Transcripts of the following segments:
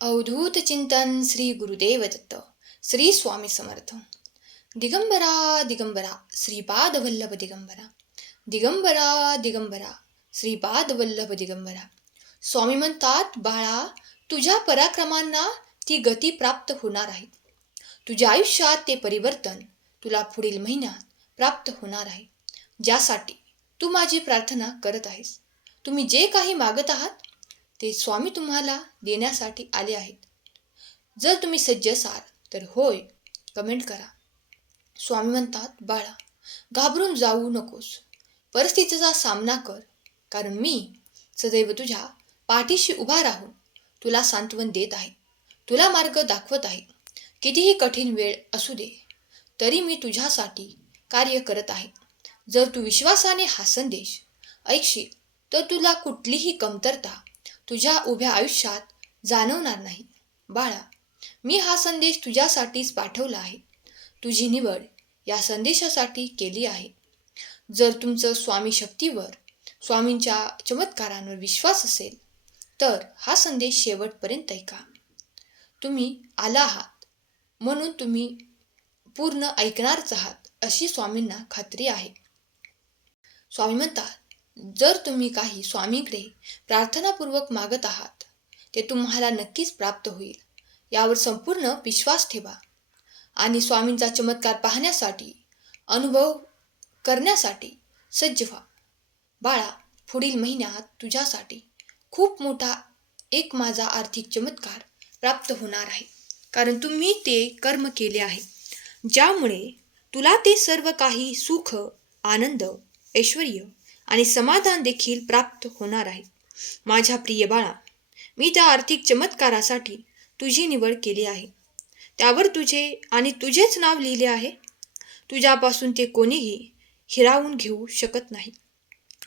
अवधूत चिंतन श्री गुरुदेव दत्त श्री स्वामी समर्थ. दिगंबरा दिगंबरा श्रीपाद वल्लभ दिगंबरा. दिगंबरा दिगंबरा श्रीपाद वल्लभ दिगंबरा. स्वामी म्हणतात बाळा तुझ्या पराक्रमांना ती गती प्राप्त होणार आहे. तुझ्या आयुष्यात ते परिवर्तन तुला पुढील महिन्यात प्राप्त होणार आहे. ज्यासाठी तू माझी प्रार्थना करत आहेस. तुम्ही जे काही मागत आहात ते स्वामी तुम्हाला देण्यासाठी आले आहेत. जर तुम्ही सज्ज असाल तर होय कमेंट करा. स्वामी म्हणतात बाळा घाबरून जाऊ नकोस. परिस्थितीचा सामना कर कारण मी सदैव तुझ्या पाठीशी उभा राहून तुला सांत्वन देत आहे. तुला मार्ग दाखवत आहे. कितीही कठीण वेळ असू दे तरी मी तुझ्यासाठी कार्य करत आहे. जर तू विश्वासाने हा संदेश ऐकशील तर तुला कुठलीही कमतरता तुझ्या उभ्या आयुष्यात जाणवणार नाही. बाळा मी हा संदेश तुझ्यासाठीच पाठवला आहे. तुझी निवड या संदेशासाठी केली आहे. जर तुमचं स्वामी शक्तीवर स्वामींच्या चमत्कारांवर विश्वास असेल तर हा संदेश शेवटपर्यंत ऐका. तुम्ही आला आहात म्हणून तुम्ही पूर्ण ऐकणारच आहात अशी स्वामींना खात्री आहे. स्वामी म्हणतात जर तुम्ही काही स्वामीकडे प्रार्थनापूर्वक मागत आहात ते तुम्हाला नक्कीच प्राप्त होईल. यावर संपूर्ण विश्वास ठेवा आणि स्वामींचा चमत्कार पाहण्यासाठी अनुभव करण्यासाठी सज्ज व्हा. बाळा पुढील महिन्यात तुझ्यासाठी खूप मोठा एक माझा आर्थिक चमत्कार प्राप्त होणार आहे. कारण तुम्ही ते कर्म केले आहे. ज्यामुळे तुला ते सर्व काही सुख आनंद ऐश्वर आणि समाधान देखील प्राप्त होणार आहे. माझ्या प्रिय बाळा मी त्या आर्थिक चमत्कारासाठी तुझी निवड केली आहे. त्यावर तुझे आणि तुझेच नाव लिहिले आहे. तुझ्यापासून ते कोणीही हिरावून घेऊ शकत नाही.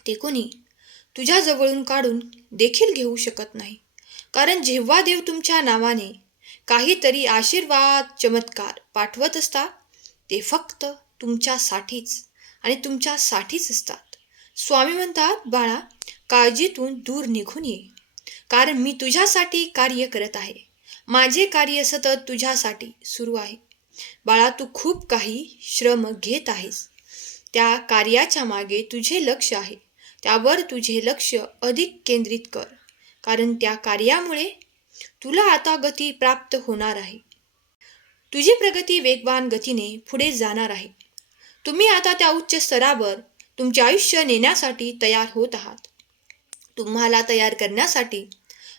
ते कोणी तुझ्याजवळून काढून देखील घेऊ शकत नाही. कारण जेव्हा देव तुमच्या नावाने काहीतरी आशीर्वाद चमत्कार पाठवत असतात ते फक्त तुमच्यासाठीच आणि तुमच्यासाठीच असतात. स्वामी म्हणतात बाळा काळजीतून दूर निघून ये. कारण मी तुझ्यासाठी कार्य करत आहे. माझे कार्य सतत तुझ्यासाठी सुरू आहे. बाळा तू खूप काही श्रम घेत आहेस. त्या कार्याच्या मागे तुझे लक्ष आहे. त्यावर तुझे लक्ष अधिक केंद्रित कर. कारण त्या कार्यामुळे तुला आता गती प्राप्त होणार आहे. तुझी प्रगती वेगवान गतीने पुढे जाणार आहे. तुम्ही आता त्या उच्च स्तरावर तुमचे आयुष्य नेण्यासाठी तयार होत आहात. तुम्हाला तयार करण्यासाठी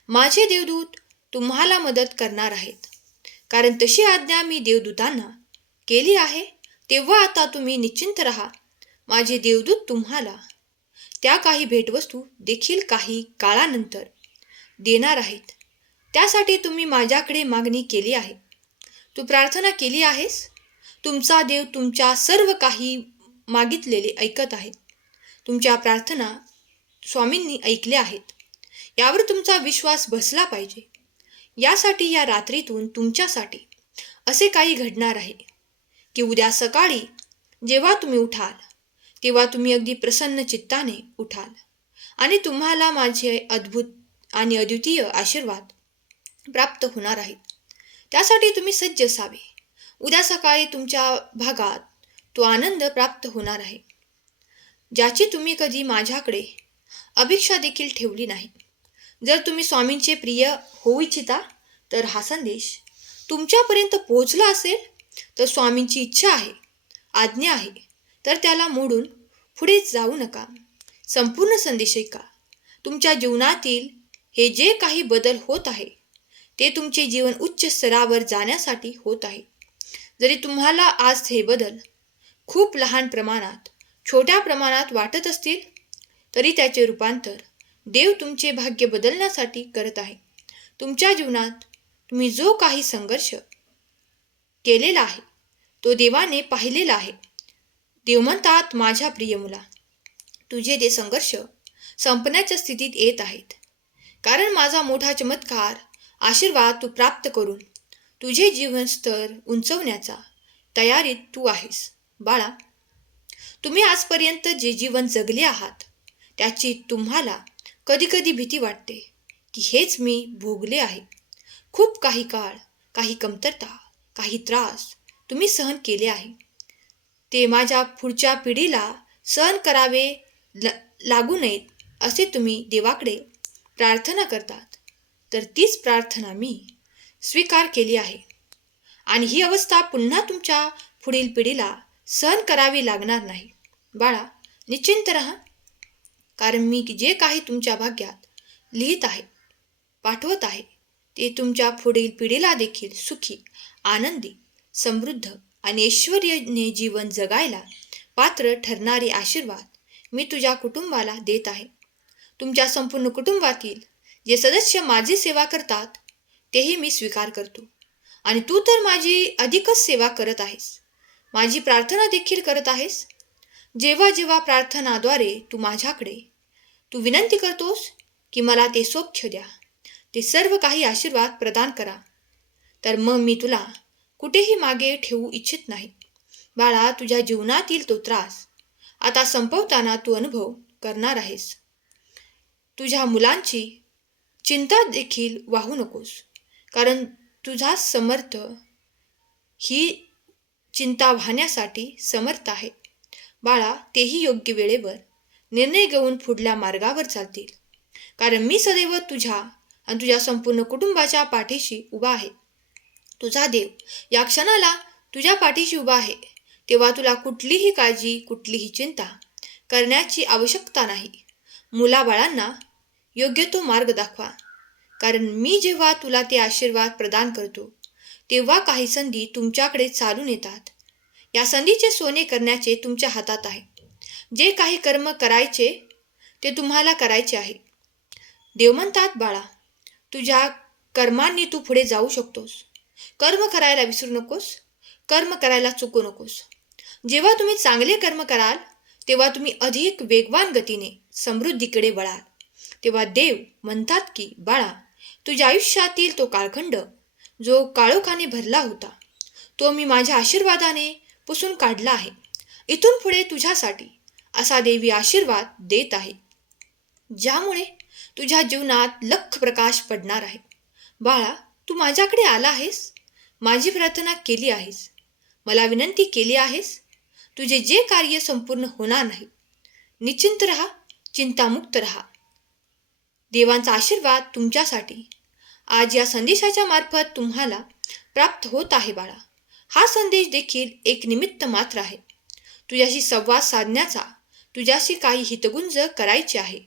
माझे देवदूत तुम्हाला मदत करणार आहेत. कारण तशी आज्ञा मी देवदूतांना केली आहे तेव्हा आता तुम्ही निश्चिंत राहा. माझे देवदूत तुम्हाला त्या काही भेटवस्तू देखील काही काळानंतर देणार आहेत. त्यासाठी तुम्ही माझ्याकडे मागणी केली आहे. तू प्रार्थना केली आहेस? तुमचा देव तुमच्या सर्व काही मागितलेले ऐकत आहे तुमच्या प्रार्थना स्वामींनी ऐकल्या आहेत. यावर तुमचा विश्वास बसला पाहिजे. यासाठी या रात्रीतून तुमच्यासाठी असे काही घडणार आहे की उद्या सकाळी जेव्हा तुम्ही उठाल तेव्हा तुम्ही अगदी प्रसन्न चित्ताने उठाल आणि तुम्हाला माझे अद्भुत आणि अद्वितीय आशीर्वाद प्राप्त होणार आहेत. त्यासाठी तुम्ही सज्ज असावे. उद्या सकाळी तुमच्या भागात तो आनंद प्राप्त होणार आहे. ज्याची तुम्ही कधी माझ्याकडे अपेक्षा देखील ठेवली नाही. जर तुम्ही स्वामींचे प्रिय होऊ इच्छिता तर हा संदेश तुमच्यापर्यंत पोहोचला असेल तर स्वामींची इच्छा आहे आज्ञा आहे तर त्याला मोडून पुढे जाऊ नका. संपूर्ण संदेश ऐका. तुमच्या जीवनातील हे जे काही बदल होत आहे ते तुमचे जीवन उच्च स्तरावर जाण्यासाठी होत आहे. जरी तुम्हाला आज हे बदल खूप लहान प्रमाणात छोट्या प्रमाणात वाटत असतील तरी त्याचे रूपांतर देव तुमचे भाग्य बदलण्यासाठी करत आहे. तुमच्या जीवनात तुम्ही जो काही संघर्ष केलेला आहे तो देवाने पाहिलेला आहे. देव म्हणतात माझ्या प्रिय मुला तुझे ते संघर्ष संपण्याच्या स्थितीत येत आहेत. कारण माझा मोठा चमत्कार आशीर्वाद तू प्राप्त करून तुझे जीवनस्तर उंचवण्याचा तयारीत तू आहेस. बाळा तुम्ही आजपर्यंत जे जीवन जगले आहात त्याची तुम्हाला कधीकधी भीती वाटते की हेच मी भोगले आहे. खूप काही काळ काही कमतरता काही त्रास तुम्ही सहन केले आहे. ते माझ्या पुढच्या पिढीला सहन करावे ल लागू नयेत असे तुम्ही देवाकडे प्रार्थना करतात. तर तीच प्रार्थना मी स्वीकार केली आहे. आणि ही अवस्था पुन्हा तुमच्या पुढील पिढीला सहन करावी लागणार नाही. बाळा निश्चिंत राहा. कारण मी जे काही तुमच्या भाग्यात लिहित आहे पाठवत आहे ते तुमच्या पुढील पिढीला देखील सुखी आनंदी समृद्ध आणि ऐश्वर्याने जीवन जगायला पात्र ठरणारे आशीर्वाद मी तुझ्या कुटुंबाला देत आहे. तुमच्या संपूर्ण कुटुंबातील जे सदस्य माझी सेवा करतात तेही मी स्वीकार करतो. आणि तू तर माझी अधिकच सेवा करत आहेस. माझी प्रार्थना देखील करत आहेस? जेव्हा जेव्हा प्रार्थनाद्वारे तू माझ्याकडे तू विनंती करतोस की मला ते सौख्य द्या ते सर्व काही आशीर्वाद प्रदान करा तर मग मी तुला कुठेही मागे ठेवू इच्छित नाही. बाळा तुझ्या जीवनातील तो त्रास आता संपवताना तू अनुभव करणार आहेस. तुझ्या मुलांची चिंता देखील वाहू नकोस कारण तुझा समर्थ ही चिंता वाहण्यासाठी समर्थ आहे. बाळा तेही योग्य वेळेवर निर्णय घेऊन पुढल्या मार्गावर चालतील. कारण मी सदैव तुझ्या आणि तुझ्या संपूर्ण कुटुंबाच्या पाठीशी उभा आहे. तुझा देव या क्षणाला तुझ्या पाठीशी उभा आहे. तेव्हा तुला कुठलीही काळजी कुठलीही चिंता करण्याची आवश्यकता नाही. मुलाबाळांना योग्य तो मार्ग दाखवा. कारण मी जेव्हा तुला ते आशीर्वाद प्रदान करतो तेव्हा काही संधी तुमच्याकडे चालून येतात. या संधीचे सोने करण्याचे तुमच्या हातात आहे. जे काही कर्म करायचे ते तुम्हाला करायचे आहे. देव म्हणतात बाळा तुझ्या कर्मांनी तू पुढे जाऊ शकतोस. कर्म करायला विसरू नकोस. कर्म करायला चुकू नकोस. जेव्हा तुम्ही चांगले कर्म कराल तेव्हा तुम्ही अधिक वेगवान गतीने समृद्धीकडे वळाल. तेव्हा देव म्हणतात की बाळा तुझ्या आयुष्यातील तो काळखंड जो काळोखाने भरला होता तो मी माझ्या आशीर्वादाने पुसून काढला आहे. इथून पुढे तुझ्यासाठी असा देवी आशीर्वाद देत आहे. ज्यामुळे तुझ्या जीवनात लख प्रकाश पडणार आहे. बाळा तू माझ्याकडे आला आहेस? माझी प्रार्थना केली आहेस. मला विनंती केली आहेस तुझे जे कार्य संपूर्ण होणार नाही. निश्चिंत रहा चिंतामुक्त रहा. देवांचा आशीर्वाद तुमच्यासाठी आज या संदेशाच्या मार्फत तुम्हाला प्राप्त होत आहे बाळा. हा संदेश देखील एक निमित्त मात्र आहे. तुझ्याशी संवाद साधण्याचा तुझ्याशी काही हितगुंज करायचे आहे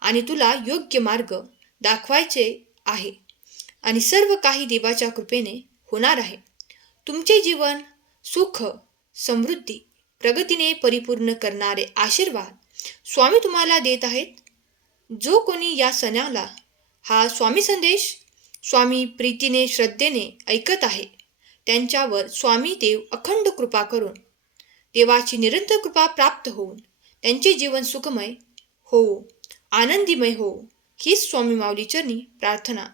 आणि तुला योग्य मार्ग दाखवायचे आहे आणि सर्व काही देवाच्या कृपेने होणार आहे. तुमचे जीवन सुख समृद्धी प्रगतीने परिपूर्ण करणारे आशीर्वाद स्वामी तुम्हाला देत आहेत. जो कोणी या सणाला हा स्वामी संदेश स्वामी प्रीतीने श्रद्धेने ऐकत आहे. त्यांच्यावर स्वामी देव अखंड कृपा करून देवाची निरंतर कृपा प्राप्त होऊन त्यांचे जीवन सुखमय हो आनंदीमय हो हीच स्वामी माऊलीचरणी प्रार्थना.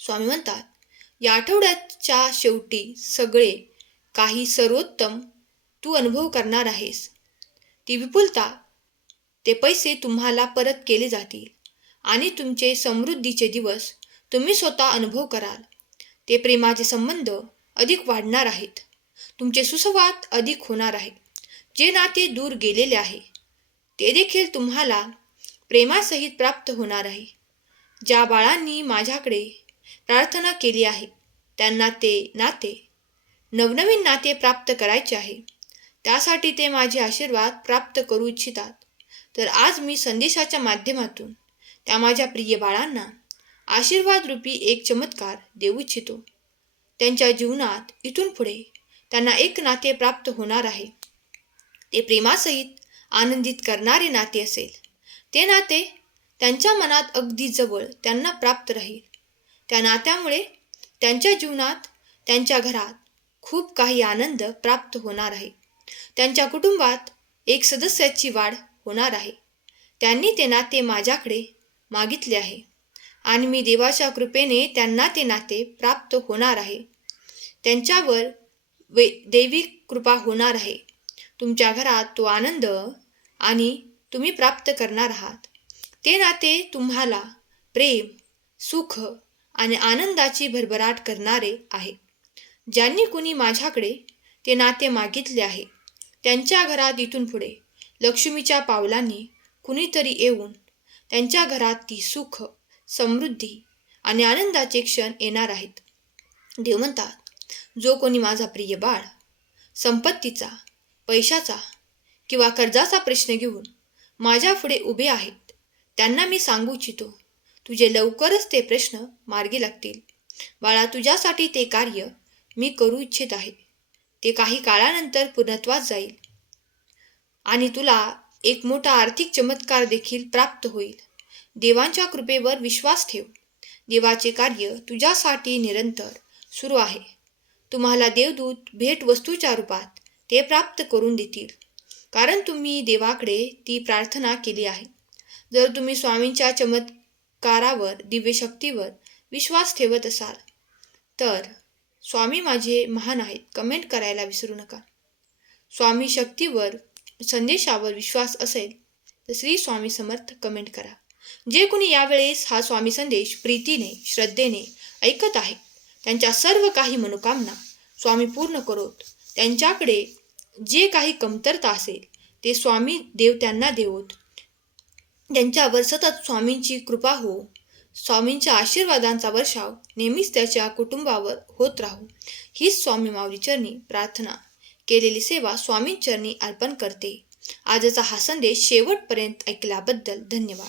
स्वामी म्हणतात या आठवड्याच्या शेवटी सगळे काही सर्वोत्तम तू अनुभव करणार आहेस. ती विपुलता ते पैसे तुम्हाला परत केले जातील आणि तुमचे समृद्धीचे दिवस तुम्ही स्वतः अनुभव कराल. ते प्रेमाचे संबंध अधिक वाढणार आहेत. तुमचे सुसंवाद अधिक होणार आहे जे नाते दूर गेलेले आहे ते देखील तुम्हाला प्रेमासहित प्राप्त होणार आहे. ज्या बाळांनी माझ्याकडे प्रार्थना केली आहे त्यांना ते नाते नवनवीन नाते प्राप्त करायचे आहे. त्यासाठी ते माझे आशीर्वाद प्राप्त करू इच्छितात. तर आज मी संदेशाच्या माध्यमातून त्या माझ्या प्रिय बाळांना आशीर्वाद रूपी एक चमत्कार देऊ इच्छितो. त्यांच्या जीवनात इथून पुढे त्यांना एक नाते प्राप्त होणार आहे. ते प्रेमासहित आनंदित करणारे नाते असेल. ते नाते त्यांच्या मनात अगदी जवळ त्यांना प्राप्त राहील. त्या नात्यामुळे त्यांच्या जीवनात त्यांच्या घरात खूप काही आनंद प्राप्त होणार आहे. त्यांच्या कुटुंबात एक सदस्याची वाढ होणार आहे. त्यांनी ते नाते माझ्याकडे मागितले आहे. आणि मी देवाच्या कृपेने त्यांना ते नाते प्राप्त होणार आहे. त्यांच्यावर वे देवी कृपा होणार आहे. तुमच्या घरात तो आनंद आणि तुम्ही प्राप्त करणार आहात. ते नाते तुम्हाला प्रेम सुख आणि आनंदाची भरभराट करणारे आहे. ज्यांनी कुणी माझ्याकडे ते नाते मागितले आहे त्यांच्या घरात इथून पुढे लक्ष्मीच्या पावलांनी कुणीतरी येऊन त्यांच्या घरात ती सुख समृद्धी आणि आनंदाचे क्षण येणार आहेत. देव म्हणतात जो कोणी माझा प्रिय बाळ संपत्तीचा पैशाचा किंवा कर्जाचा प्रश्न घेऊन माझ्या पुढे उभे आहेत त्यांना मी सांगू इच्छितो तुझे लवकरच ते प्रश्न मार्गी लागतील. बाळा तुझ्यासाठी ते कार्य मी करू इच्छित आहे. ते काही काळानंतर पूर्णत्वात जाईल आणि तुला एक मोठा आर्थिक चमत्कार देखील प्राप्त होईल. देवांच्या कृपेवर विश्वास ठेव. देवाचे कार्य तुझ्यासाठी निरंतर सुरू आहे. तुम्हाला देवदूत भेटवस्तूच्या रूपात ते प्राप्त करून देतील. कारण तुम्ही देवाकडे ती प्रार्थना केली आहे. जर तुम्ही स्वामींच्या चमत्कारावर दिव्यशक्तीवर विश्वास ठेवत असाल तर स्वामी माझे महान आहेत कमेंट करायला विसरू नका. स्वामी शक्तीवर संदेशावर विश्वास असेल तर श्री स्वामी समर्थ कमेंट करा. जे कुणी यावेळेस हा स्वामी संदेश प्रीतीने श्रद्धेने ऐकत आहे त्यांच्या सर्व काही मनोकामना स्वामी पूर्ण करोत. त्यांच्याकडे जे काही कमतरता असेल ते स्वामी देव त्यांना देवोत. त्यांच्यावर सतत स्वामींची कृपा हो. स्वामींच्या आशीर्वादांचा वर्षाव नेहमीच त्याच्या कुटुंबावर होत राहू. हीच स्वामी माऊली चरणी प्रार्थना. केलेली सेवा स्वामी चरणी अर्पण करते. आजचा हा संदेश शेवटपर्यंत ऐकल्याबद्दल धन्यवाद.